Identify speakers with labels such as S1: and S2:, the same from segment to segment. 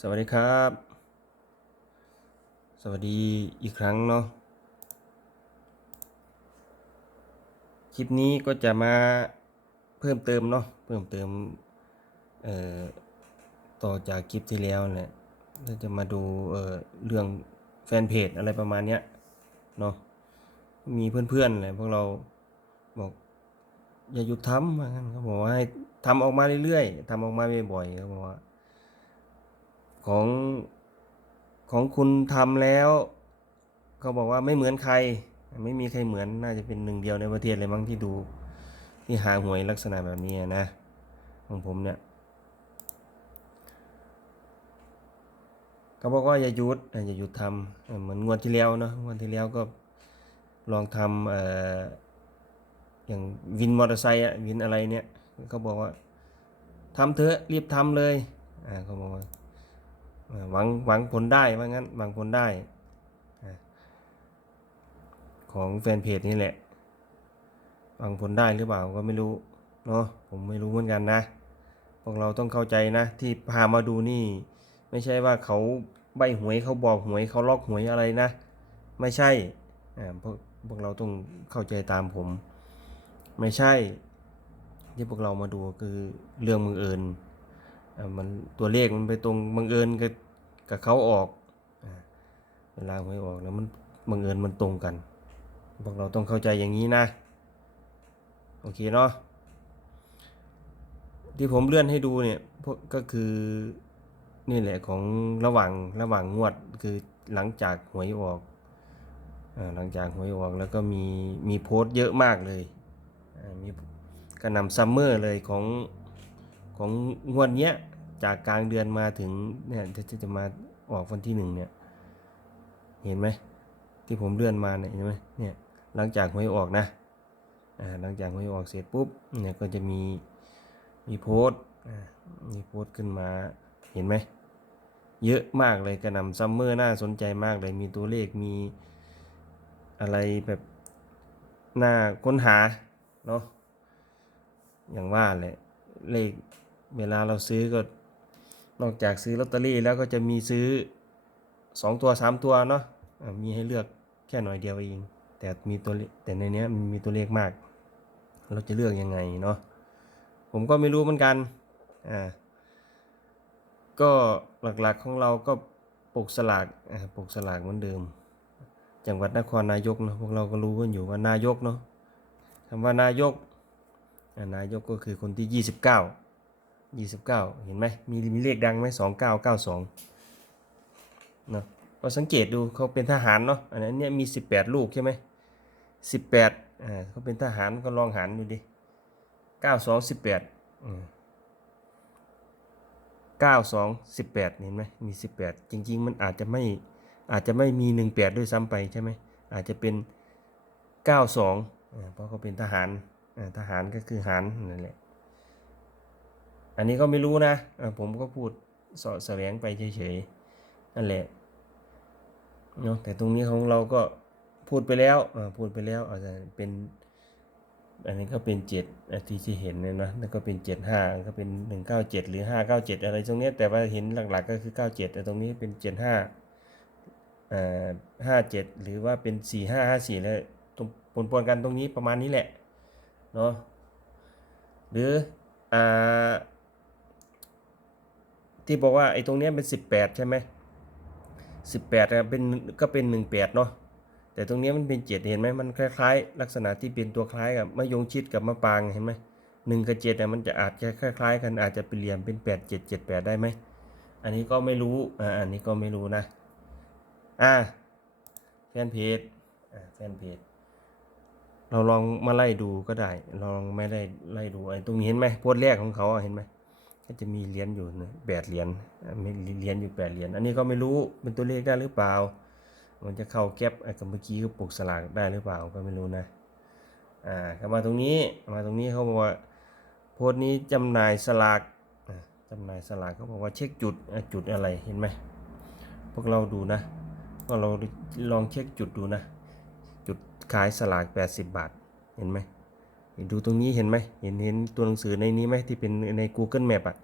S1: สวัสดีครับ สวัสดีอีกครั้งเนาะคลิปนี้ก็จะมาเพิ่มเติมเนาะเพิ่มเติมเอ่อต่อจากคลิปที่แล้วเนี่ยเราจะมาดูเอ่อเรื่องแฟนเพจอะไรประมาณเนี้ยเนาะมีเพื่อนๆเลยพวกเราบอกอย่าหยุดทำว่างั้นเขาบอกว่าให้ทำออกมาเรื่อยๆทำออกมาบ่อยๆเขาบอกว่า ของของคุณทำแล้วเขาบอกว่าไม่เหมือนใคร ไม่มีใครเหมือนน่าจะเป็นหนึ่งเดียวในประเทศเลยมั้งที่ดู ที่หาหวยลักษณะแบบนี้นะของผมเนี่ยเขาบอกว่าอย่าหยุดอย่าหยุดทำเหมือนงวดที่แล้วเนาะงวดที่แล้วก็ลองทำเอ่ออย่างวินมอเตอร์ไซค์อะวินอะไรเนี่ยเขาบอกว่าทำเถอะรีบทำเลยอ่าเขาบอกว่า หวังหวังผลได้ว่างั้นหวังผลได้ ของแฟนเพจนี่แหละหวังผลได้หรือเปล่าก็ไม่รู้เนาะผมไม่รู้เหมือนกันนะ พวกเราต้องเข้าใจนะ ที่พามาดูนี่ ไม่ใช่ว่าเขาใบหวยเขาบอกหวยเขาล็อกหวยอะไรนะ ไม่ใช่พวกพวกเราต้องเข้าใจตามผม ไม่ใช่ ที่พวกเรามาดูคือเรื่องมือเอิญมันตัวเลขมันไปตรงบังเอิญกับ กับเขาออกเวลาหวยออกแล้วมันบังเอิญมันตรงกันพวกเราต้องเข้าใจอย่างนี้นะ โอเคเนาะที่ผมเลื่อนให้ดูเนี่ยพวกก็คือนี่แหละของระหว่างระหว่างงวดคือหลังจากหวยออกหลังจากหวยออกแล้วก็มีมีโพสต์เยอะมากเลยมีกระนำซัมเมอร์เลยของของงวดเนี้ย จากกลางเดือนมาถึงเนี่ยจะจะมาออกวันที่หนึ่งเนี่ย เห็นไหมที่ผมเลื่อนมาเนี่ยเห็นไหมเนี่ยหลังจากหวยออกนะอ่าหลังจากหวยออกเสร็จปุ๊บเนี่ยก็จะมีมีโพสต์อ่ามีโพสต์ขึ้นมาเห็นไหมเยอะมากเลยกระนำซัมเมอร์น่าสนใจมากเลยมีตัวเลขมีอะไรแบบน่าค้นหาเนาะอย่างว่าแหละเลขเวลาเราซื้อก็ นอกจากซื้อลอตเตอรี่แล้วก็จะมีซื้อสองตัวสามตัวเนาะะมีให้เลือกแค่หน่อยเดียวเองแต่มีตัวแต่ในนี้มันมีตัวเลขมาก เราจะเลือกยังไงเนาะผมก็ไม่รู้เหมือนกันอ่าก็หลักๆของเราก็ปลูกสลากอ่าปลูกสลากเหมือนเดิม จังหวัดนครนายกเนาะพวกเราก็รู้กันอยู่ว่านายกเนาะคำว่านายกอ่านายกก็คือคนที่ยี่สิบเก้า ยี่สิบเก้าเห็นไหมมีมีเลขดังไหมสองเก้าเก้าสองเนาะก็สังเกตดูเขาเป็นทหารเนาะอันนั้นเนี่ยมีสิบแปดลูกใช่ไหมสิบแปดอ่าเขาเป็นทหารก็ลองหารดูดิเก้าสองสิบแปดเก้าสองสิบแปดเห็นไหมมีสิบแปดจริง ๆ มันอาจจะไม่อาจจะไม่มีหนึ่งแปดด้วยซ้ำไปใช่ไหมอาจจะเป็นเก้าสองเพราะเขาเป็นทหารอ่าทหารก็คือหารนั่นแหละ อันนี้ก็ไม่รู้นะผมก็พูดเสาะแสวงไปเฉยๆนั่นแหละเนาะแต่ตรงนี้ของเราก็พูดไปแล้วพูดไปแล้วอาจจะเป็น อันนี้ก็เป็นเจ็ดที่ที่เห็นเนี่ยนะแล้วก็เป็นเจ็ดห้าก็เป็นหนึ่งเก้าเจ็ดหรือห้าเก้าเจ็ดอะไรตรงนี้แต่ว่าเห็นหลักๆก็คือเก้าเจ็ดแต่ตรงนี้เป็นเจ็ดห้าอ่าห้าเจ็ดหรือว่าเป็นสี่ห้าห้าสี่แล้วตรงปนๆกันตรงนี้ประมาณนี้แหละเนาะหรืออ่า ที่บอกว่าไอ้ตรงนี้เป็นสิบแปดใช่ไหมสิบแปดเป็นก็เป็นหนึ่งแปดเนาะแต่ตรงนี้มันเป็นเจ็ดเห็นไหมมันคล้ายๆ ลักษณะที่เป็นตัวคล้ายกับมะยงชิดกับมะปางเห็นไหมหนึ่งกับเจ็ดเนี่ยมันจะอาจจะคล้ายๆ กันอาจจะเป็นเหลี่ยมเป็นแปดเจ็ดเจ็ดแปดได้ไหมอันนี้ก็ไม่รู้อ่าอันนี้ก็ไม่รู้นะอ่าแฟนเพจอ่าแฟนเพจเราลองมาไล่ดูก็ได้ลองไม่ได้ไล่ดูไอ้ตรงนี้เห็นไหมโพสต์แรกของเขาเห็นไหม ก็จะมีเหรียญอยู่นะแปดเหรียญมีเหรียญอยู่แปดเหรียญอันนี้ก็ไม่รู้เป็นตัวเลขได้หรือเปล่า มันจะเข้าแก๊ปไอ้กับเมื่อกี้ก็ปลูกสลากได้หรือเปล่าก็ไม่รู้นะอ่าเข้ามาตรงนี้มาตรงนี้เขาบอกว่าโพสต์นี้จำหน่ายสลากจำหน่ายสลากเขาบอกว่าเช็คจุดจุดอะไรเห็นไหมพวกเราดูนะพวกเราลองเช็คจุดดูนะ จุดขายสลาก 80 บาทเห็นไหม ดูตรงนี้เห็นไหมเห็นเห็นตัวหนังสือในนี้ไหมที่เป็นใน Google Map อะ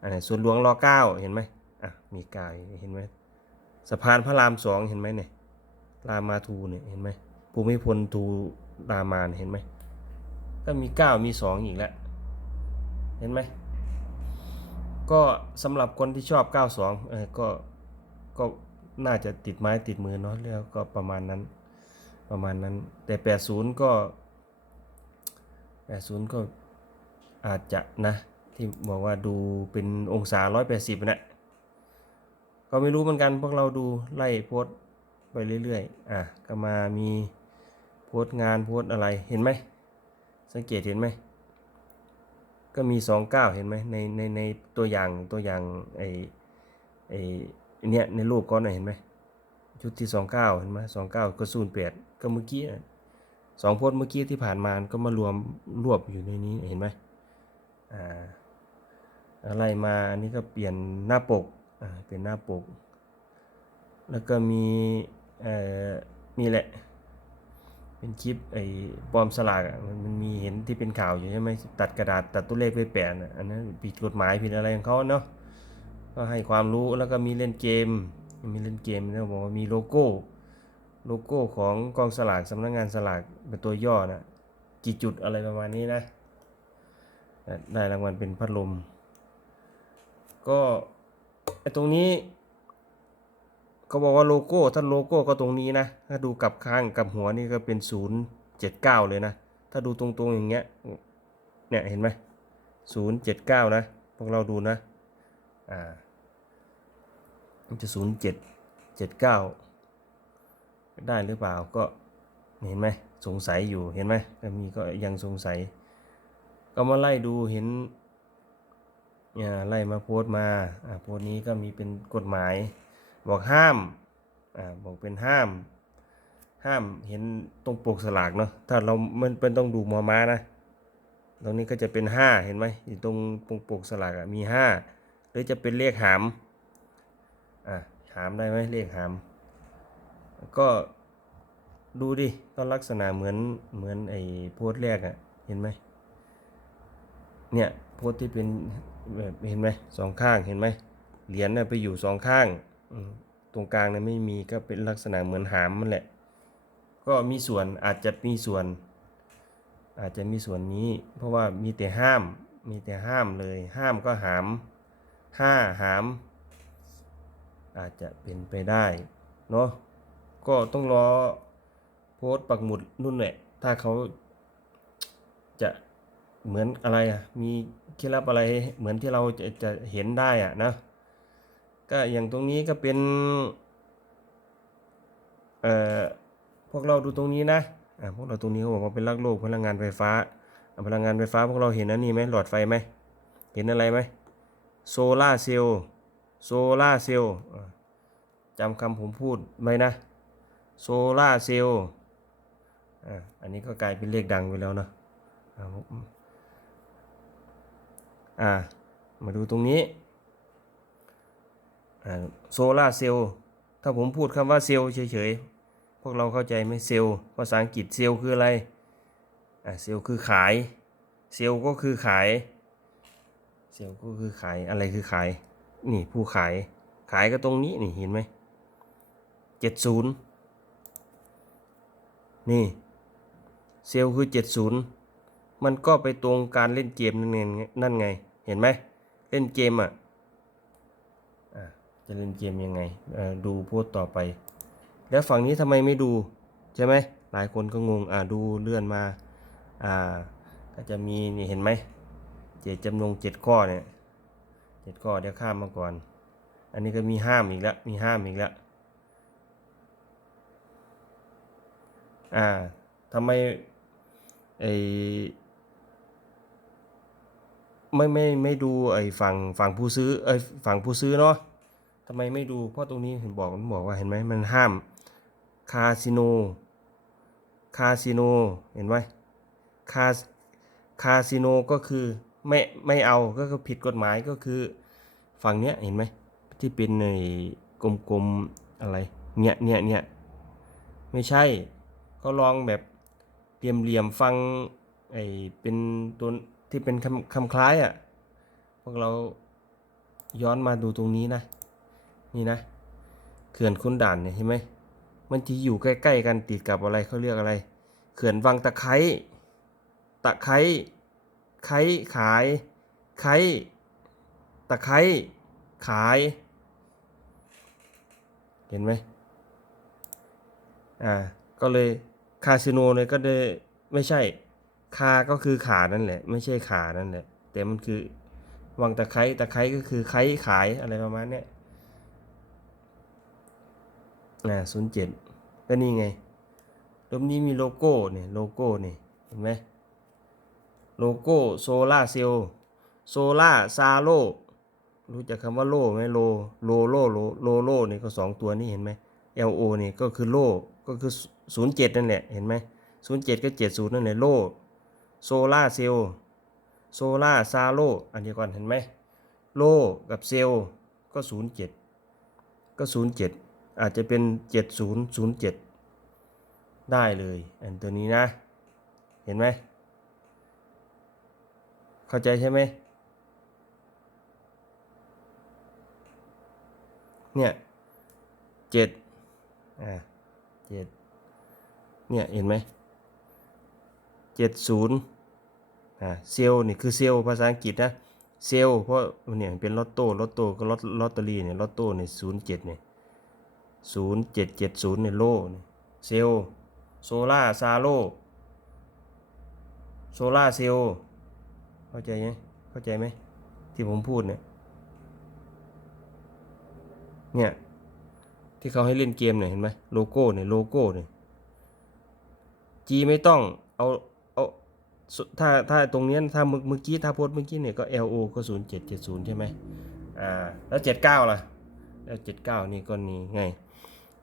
S1: อันไหนส่วนหลวงรอเก้าเห็นไหมอะมีก้าเห็นไหมสะพานพระรามสองเห็นไหมเนี่ยรามาทูเนี่ยเห็นไหมภูมิพลทูรามานเห็นไหมก็มีเก้ามีสองอีกแล้วเห็นไหมก็สำหรับคนที่ชอบ 92เออก็ก็น่าจะติดไม้ติดมือเนาะแล้วก็ประมาณนั้นประมาณนั้น แต่ 80 ก็ 80 ก็อาจจะนะ ที่บอกว่าดูเป็นองศา 180 นะ ก็ไม่รู้เหมือนกันพวกเราดูไล่โพสต์ไปเรื่อยๆ อะ ก็มามีโพสต์งานโพสต์อะไรเห็นไหม สังเกตเห็นไหม ก็มีสองเก้าเห็นไหมในในในตัวอย่างตัวอย่างไอไอเนี้ยในรูปก้อนน่ะเห็นไหมชุดที่สองเก้าเห็นไหมสองเก้าก็ศูนย์แปดก็เมื่อกี้ สองโพสต์เมื่อกี้ที่ผ่านมาก็มารวมรวบอยู่ในนี้เห็นไหมอ่าอะไรมาอันนี้ก็เปลี่ยนหน้าปกอ่าเปลี่ยนหน้าปก แล้วก็มีเอ่อนี่แหละ เป็นคลิปไอ้ปลอมสลากอะมันมีเห็นที่เป็นข่าวอยู่ใช่ไหมตัดกระดาษตัดตัวเลขไปแปะอันนั้นผิดกฎหมายผิดอะไรของเขาเนาะก็ให้ความรู้แล้วก็มีเล่นเกม มีเล่นเกมแล้วบอกว่ามีโลโก้ โลโก้ของกองสลากสำนักงานสลากเป็นตัวย่อนะกี่จุดอะไรประมาณนี้นะได้รางวัลเป็นพัดลม ก็ไอตรงนี้เขาบอกว่าโลโก้ถ้าโลโก้ก็ตรงนี้นะ ถ้าดูกับข้างกับหัวนี่ก็เป็นศูนย์เจ็ดเก้าเลยนะ ถ้าดูตรงๆอย่างเงี้ยเนี่ยเห็นไหมศูนย์เจ็ดเก้านะ พวกเราดูนะ อ่ามันจะศูนย์เจ็ดเจ็ดเก้า ได้หรือเปล่าก็เห็นไหมสงสัยอยู่เห็นไหมก็มีก็ยังสงสัย ก็มาไล่ดูเห็นเนี่ยไล่มาโพสต์มาอ่าโพสต์นี้ก็มีเป็นกฎหมาย บอกห้ามอ่าบอกเป็นห้าม ห้ามเห็นตรงปกสลากเนาะถ้าเรามันเป็นต้องดูมอม้านะตรงนี้ก็จะเป็นห้าเห็นไหมอยู่ตรงปกปกสลากอะมีห้าหรือจะเป็นเลขหามอ่าหามได้ไหมเลขหาม ก็ดูดิ ก็ลักษณะเหมือนเหมือนไอ้โพสต์แรกอะเห็นไหม เนี่ยโพสต์ที่เป็นแบบเห็นไหมสองข้างเห็นไหมเหรียญน่ะไปอยู่สองข้าง ตรงกลางเนี่ยไม่มีก็เป็นลักษณะเหมือนหามมันแหละ ก็มีส่วนอาจจะมีส่วน อาจจะมีส่วนนี้ เพราะว่ามีแต่ห้าม มีแต่ห้ามเลย ห้ามก็หามห้าหาม อาจจะเป็นไปได้เนาะ ก็ต้องรอโพสต์ปักหมุดนู่นแหละถ้าเขาจะเหมือนอะไรอะ มีเคล็ดลับอะไรเหมือนที่เราจะจะเห็นได้อะนะ ก็อย่างตรงนี้ก็เป็น เอ่อ พวกเราดูตรงนี้นะอ่าพวกเราตรงนี้เขาบอกว่าเป็นลักโลกพลังงานไฟฟ้า พลังงานไฟฟ้าพวกเราเห็นอันนี้ไหมหลอดไฟไหม เห็นอะไรไหมโซล่าเซลล์ โซล่าเซลล์จำคำผมพูดไว้นะ โซล่าเซลล์อ่าอันนี้ก็กลายเป็นเลขดังไปแล้วเนาะอ่ามาดูตรงนี้อ่าโซล่าเซลล์ถ้าผมพูดคำว่าเซลล์เฉยๆ พวกเราเข้าใจไหมเซลล์ภาษาอังกฤษเซลล์คืออะไรอ่าเซลล์คือขาย เซลล์ก็คือขาย เซลล์ก็คือขายอะไรคือขาย นี่ผู้ขาย ขายก็ตรงนี้นี่เห็นไหมเจ็ดศูนย์ นี่ เซลล์คือเจ็ดศูนย์มันก็ไปตรงการเล่นเกมนั่นไงนั่นไง เห็นไหม เล่นเกมอะอะจะเล่นเกมยังไง ดูโพสต์ต่อไป แล้วฝั่งนี้ทำไมไม่ดูใช่ไหม หลายคนก็งง อ่าดูเลื่อนมา อ่า ก็จะมีนี่เห็นไหม เจตจำนงเจ็ดข้อเนี่ยเจ็ดข้อเดี๋ยวข้ามมาก่อน อันนี้ก็มีห้ามอีกแล้ว มีห้ามอีกแล้ว อ่าทำไมไอไม่ไม่ไม่ดูไอ้ฝั่งฝั่งผู้ซื้อเอยฝั่งผู้ซื้อเนาะทำไมไม่ดูเพราะตรงนี้เห็นบอกมันบอกว่าเห็นไหมมันห้ามคาสิโนคาสิโนเห็นไหมคาคาสิโนก็คือไม่ไม่เอาก็คือผิดกฎหมายก็คือฝั่งเนี้ยเห็นไหมที่เป็นในกลมๆอะไรเนี่ยเนี่ยเนี่ยไม่ใช่ เขาลองแบบเหลี่ยมเรียมๆฟังไอ้เป็นตัวที่เป็นคำคำคล้ายอะ่ะ พวกเราย้อนมาดูตรงนี้นะ นี่นะเขื่อนคุนด่านเนี่ยเห็นไหมมันจะอยู่ใกล้ ๆ กันติดกับอะไรเขาเรียกอะไร เขื่อนวังตะไคร้ตะไคร้ไคร้ขายไคร้ตะไคร้ขาย เห็นไหมอ่าก็เลย คาสิโนเลยก็เลยไม่ใช่ คาก็คือขานั่นแหละ ไม่ใช่ขานั่นแหละ แต่มันคือวังตะไคร้ตะไคร้ก็คือไคร้ขายอะไรประมาณเนี้ยอ่าศูนย์เจ็ดก็นี่ไงตรงนี้มีโลโก้เนี่ยโลโก้เนี่ยเห็นไหมโลโก้โซล่าเซลล์โซล่าซาโลรู้จักคำว่าโลไหมโลโลโลโลโลโลนี่ก็สองตัวนี่เห็นไหม L O นี่ก็คือโลก็คือ ศูนย์เจ็ดนั่นแหละ เห็นไหมศูนย์เจ็ดก็เจ็ดศูนย์นั่นแหละโลโซล่าเซลล์โซล่าซาโลอันเดียวกันเห็นไหมโลกับเซลล์ก็ศูนย์เจ็ดก็ศูนย์เจ็ดอาจจะเป็นเจ็ดศูนย์ศูนย์เจ็ดได้เลยอันตัวนี้นะ เห็นไหมเข้าใจใช่ไหมเนี่ยเจ็ดอ่าเจ็ด เนี่ยเห็นไหมเจ็ดศูนย์อ่าเซลนี่คือเซลภาษาอังกฤษนะเซลเพราะเนี่ยเป็นลอตโต้ลอตโต้ก็ลอตลอตเตอรี่เนี่ยลอตโต้เนี่ยศูนย์เจ็ดเนี่ยศูนย์เจ็ดเจ็ดศูนย์เนี่ยโล่เซลโซล่าซาโลโซล่าเซลเข้าใจไหมเข้าใจไหมที่ผมพูดเนี่ยเนี่ยที่เขาให้เล่นเกมเนี่ยเห็นไหมโลโก้เนี่ยโลโก้เนี่ย G ไม่ต้องเอาเอาถ้าถ้าตรงนี้ถ้าเมื่อกี้ถ้าโพสเมื่อกี้เนี่ยก็ LO ก็ศูนย์เจ็ดเจ็ดศูนย์ใช่ไหมอ่าแล้วเจ็ดเก้าล่ะ แล้วเจ็ดเก้านี่ก็นี่ไง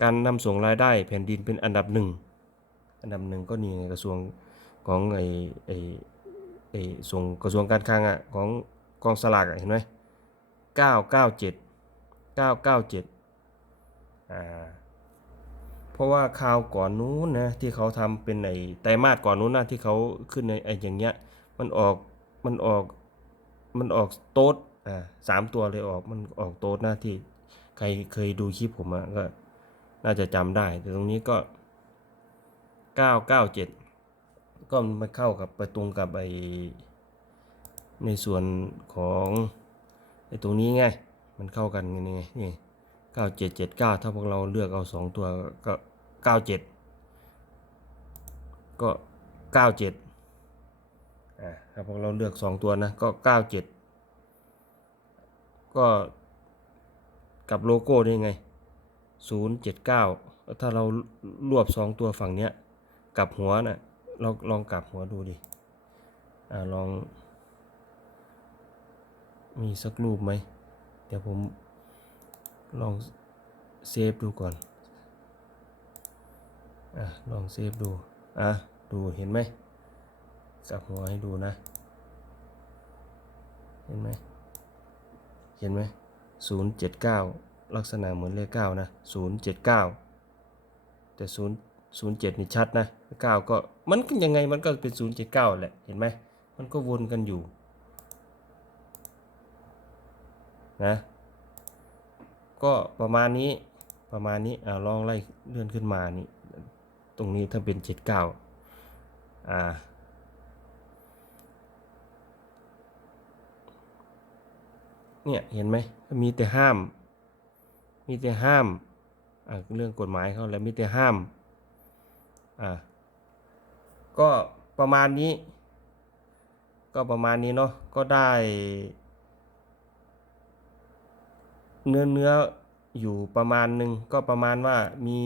S1: การนำส่งรายได้แผ่นดินเป็นอันดับหนึ่งอันดับหนึ่งก็นี่ไงกระทรวงของไอไอไอส่งกระทรวงการคลังอะของกองสลากเห็นไหมเก้าเก้าเจ็ดเก้าเก้าเจ็ดอ่า เพราะว่าคราวก่อนนู้นนะที่เขาทำเป็นไอไตรมาสก่อนนู้นนะที่เขาขึ้นในไอ้อย่างเงี้ย มันออกมันออกมันออกโต๊ดอ่าสามตัวเลยออกมันออกโต๊ดนะที่ใครเคยดูคลิปผมอะก็น่าจะจำได้ แต่ตรงนี้ก็เก้าเก้าเจ็ดก็มาเข้ากับประตรงกับไอในส่วนของไอตรงนี้ไง มันเข้ากันไงไงนี่ เก้าเจ็ดเจ็ดเก้าถ้าพวกเราเลือกเอาสองตัวก็เก้าเจ็ดก็เก้าเจ็ดอ่าถ้าพวกเราเลือกสองตัวนะก็เก้าเจ็ดก็กับโลโก้นี่ไงศูนย์เจ็ดเก้าถ้าเรารวบสองตัวฝั่งเนี้ยกับหัวนะ่ะเราลองกลับหัวดูดิอ่าลองมีสักรูปไหม เดี๋ยวผม ลองเซฟดูก่อนอะลองเซฟดูอะดูเห็นไหมจับหัวให้ดูนะ เห็นไหมเห็นไหมศูนย์เจ็ดเก้าลักษณะเหมือนเลขเก้านะศูนย์เจ็ดเก้าแต่ศูนย์ศูนย์เจ็ดนี่ชัดนะเก้าก็มันยังไงมันก็เป็นศูนย์เจ็ดเก้าแหละเห็นไหมมันก็วนกันอยู่นะ ก็ประมาณนี้ประมาณนี้อ่าลองไล่เลื่อนขึ้นมานี่ตรงนี้ถ้าเป็นเจ็ดเก้าอ่าเนี่ยเห็นไหมมีแต่ห้าม มีแต่ห้ามอ่าเรื่องกฎหมายเขาแล้วมีแต่ห้ามอ่าก็ประมาณนี้ ก็ประมาณนี้เนาะก็ได้ เนื้อเนื้ออยู่ประมาณหนึ่งก็ประมาณว่ามี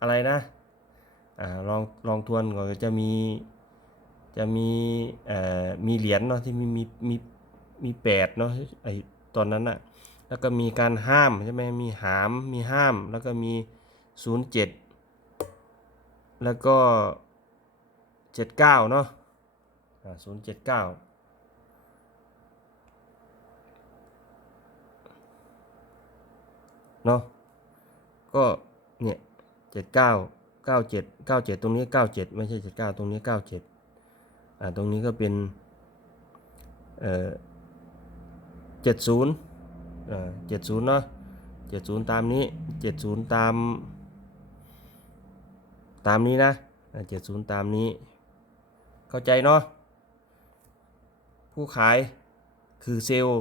S1: อะไรนะอ่าลองลองทวนก่อนจะมีจะมีเอ่อมีเหรียญเนาะที่มีมีมีมีแปดเนาะไอตอนนั้นอะแล้วก็มีการห้ามใช่ไหมมีหามมีห้ามแล้วก็มีศูนย์เจ็ดแล้วก็เจ็ดเก้าเนาะศูนย์เจ็ดเก้า เนาะก็เนี่ยเจ็ดเก้าเก้าเจ็ดเก้าเจ็ดตรงนี้เก้าเจ็ดไม่ใช่เจ็ดเก้าตรงนี้เก้าเจ็ดอ่าตรงนี้ก็เป็นเอ่อเจ็ดศูนย์อ่าเจ็ดศูนย์เนาะเจ็ดศูนย์ตามนี้เจ็ดศูนย์ตาม ตามนี้นะเจ็ดศูนย์ตามนี้ เข้าใจเนาะผู้ขายคือเซลล์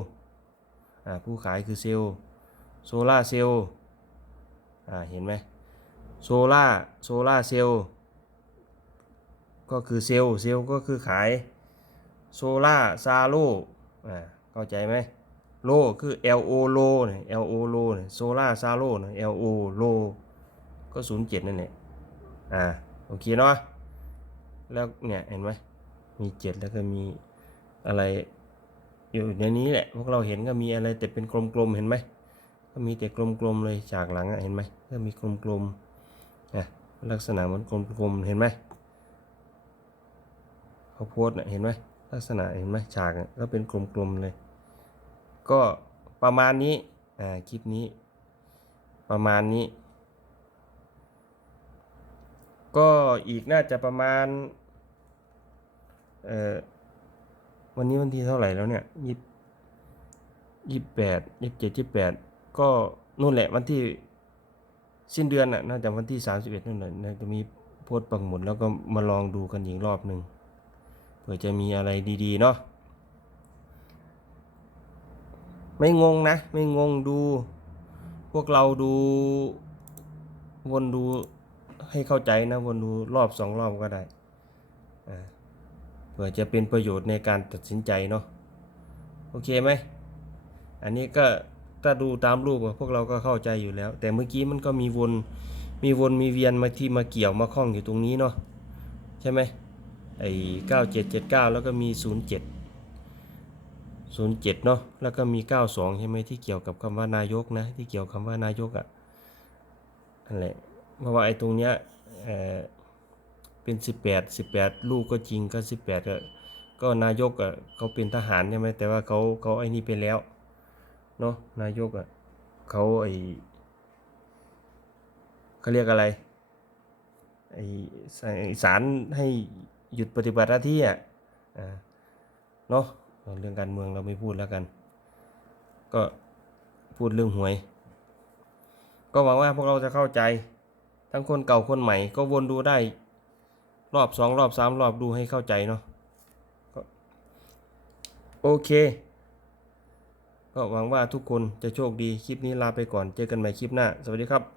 S1: อ่าผู้ขายคือเซลล์ โซล่าเซลล์อ่าเห็นไหมโซล่าโซล่าเซลล์ก็คือเซลล์เซลล์ก็คือขายโซล่าซาโลอ่าเข้าใจไหมโลคือ L O โลเนี่ย L O โลเนี่ยโซล่าซาโลเนี่ย L O โลก็ศูนย์เจ็ดนั่นแหละอ่าโอเคเนาะแล้วเนี่ยเห็นไหมมีเจ็ดแล้วก็มีอะไรอยู่ในนี้แหละพวกเราเห็นก็มีอะไรแต่เป็นกลมๆเห็นไหม ก็มีแต่กลมๆเลยฉากหลังอะเห็นไหมก็มีกลมๆอะลักษณะเหมือนกลมๆเห็นไหมเขาโพสต์น่ะเห็นไหมลักษณะเห็นไหมฉากก็เป็นกลมๆเลย ก็ประมาณนี้อ่าคลิปนี้ ประมาณนี้ ก็อีกน่าจะประมาณเอ่อวันนี้วันที่เท่าไหร่แล้วเนี่ยยี่ยี่แปดยี่เจ็ดยี่แปด ก็นู่นแหละวันที่สิ้นเดือนน่ะน่าจะวันที่สามสิบเอ็ดนู่นแหละน่าจะมีโพสต์ปักหมุดแล้วก็มาลองดูกันอีกรอบหนึ่งเผื่อจะมีอะไรดีๆเนาะไม่งงนะ ไม่งงดู พวกเราดู วนดูให้เข้าใจนะ วนดูรอบสองรอบก็ได้เพื่อจะเป็นประโยชน์ในการตัดสินใจเนาะโอเคไหม อันนี้ก็ ถ้าดูตามรูปอะพวกเราก็เข้าใจอยู่แล้ว แต่เมื่อกี้มันก็มีวนมีวนมีเวียนมาที่มาเกี่ยวมาคล้องอยู่ตรงนี้เนาะใช่ไหมไอ้เก้าเจ็ดเจ็ดเก้าแล้วก็มีศูนย์เจ็ดศูนย์เจ็ดเนาะแล้วก็มีเก้าสองใช่ไหมที่เกี่ยวกับคำว่านายกนะที่เกี่ยวคำว่านายกอะ่ะนั่นแหละเพราะว่าไอ้ตรงเนี้ยเออเป็นสิบแปดสิบแปดลูกก็จริงก็สิบแปดก็ก็นายกอะเขาเป็นทหารใช่ไหมแต่ว่าเขาเขาไอ้นี่ไปแล้ว เนาะนายกอะเขาไอเขาเรียกอะไรไอสสารให้หยุดปฏิบัติหน้าที่อะอ่าเนาะเรื่องการเมืองเราไม่พูดแล้วกัน ก็พูดเรื่องหวย ก็หวังว่าพวกเราจะเข้าใจ ทั้งคนเก่าคนใหม่ ก็วนดูได้ รอบสองรอบสามรอบดูให้เข้าใจเนาะโอเค ก็หวังว่าทุกคนจะโชคดี คลิปนี้ลาไปก่อน เจอกันใหม่คลิปหน้า สวัสดีครับ